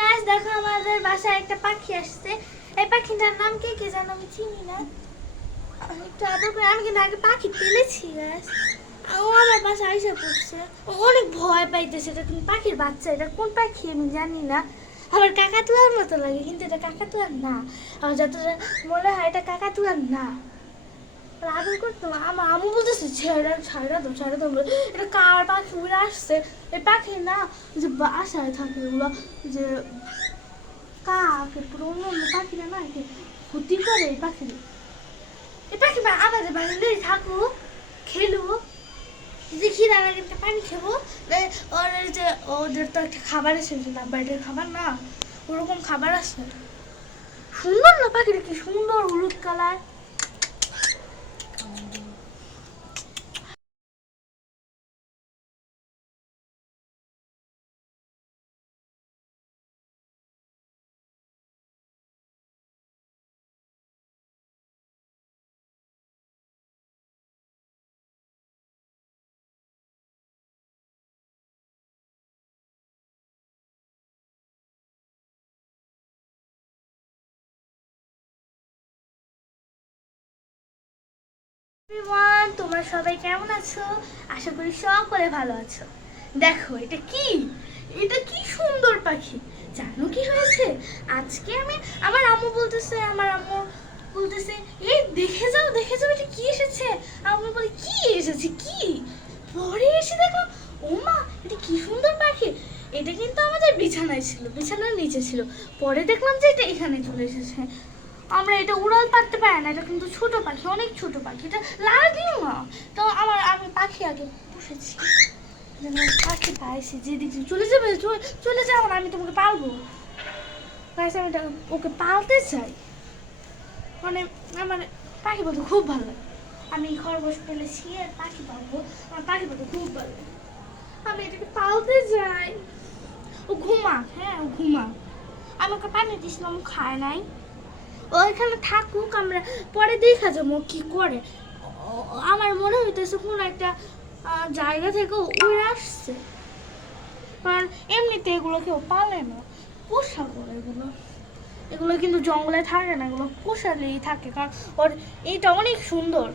গাছ দেখো আমাদের বাসায় একটা পাখি আসছে। এই পাখিটার নাম কি কি জানো আমি চিনি না। একটু আদর করে। আমি কিন্তু আগে পাখি পেলেছি গাছ ও আমার বাসায় এসে পড়ছে। ও অনেক ভয় পাইতেছে এটা তুমি পাখির বাচ্চা, এটা কোন পাখি আমি জানি না। আবার কাকাতুয়ার মতো লাগে, কিন্তু এটা কাকাতুয়ার না। আমার যতটা মনে হয় এটা কাকাতুয়ার না। আদর করতাম আমার আমু বলতেছে, ছেড়ে, ছাড়া দাও ছাড়া দাও। এটা কার পাখি উড়ে আসছে, এই পাখি না, যে বাসায় থাকে ওগুলো যে কাক পুরো অন্য অন্য পাখিরা না ক্ষতি করে এই পাখি এই পাখি আমাদের বাড়িতে থাকুক, খেলুক দেখি দাদা একটা পানি খাব। ওর যে ওদের তো একটা খাবার এসেছে, না, বাইরের খাবার না, ওরকম খাবার আছে। সুন্দর না পাখিটা কি সুন্দর? এভরিওয়ান তোমরা সবাই কেমন আছো? আশা করি সকলে ভালো আছো। দেখো, এটা কি? এটা কি সুন্দর পাখি? জানো কি হয়েছে? আজকে আমি, আমার আম্মু বলতেছে, আমার আম্মু বলতেছে, এই, দেখে যাও দেখে যাও, এটা কি এসেছে? আম্মু বলে, কি এসেছে? কি? পরে এসে দেখো ও মা, এটা কি সুন্দর পাখি? এটা কিন্তু আমাদের বিছানায় ছিল, বিছানার নিচে ছিল। পরে দেখলাম যে এটা এখানে চলে এসেছে। আমরা এটা উড়াল পারতে পারি না, এটা কিন্তু ছোট পাখি, অনেক ছোট পাখি। এটা লাগেও না। তো আমার, আমি পাখি আগে যেন পাখি পাইছি, যেদিক দিয়ে চলে যাবে চলে- যাও না, আমি তোমাকে পালবো। গাইস আমি ওকে পালতে চাই। মানে আমার পাখি বলতে খুব ভালো লাগে। আমি খরগোশ পেলেছি, আর পাখি পালবো। আমার পাখি বলতে খুব ভালো লাগে। আমি এটাকে পালতে চাই। ও ঘুমা হ্যাঁ ও ঘুমা আমি ওকে পানি দিয়েছিলাম খায় নাই। ও এখানে থাকুক আমরা, পরে দেখা যাব কি করে। আমার মনে হইতেছে কোনো একটা জায়গা থেকে উড়ে আসছে। কারণ এমনিতে এগুলো কেউ পালে না, পোষা করে এগুলো। এগুলো কিন্তু জঙ্গলে থাকে না, এগুলো পোষালেই থাকে, কারণ ওর এটা অনেক সুন্দর।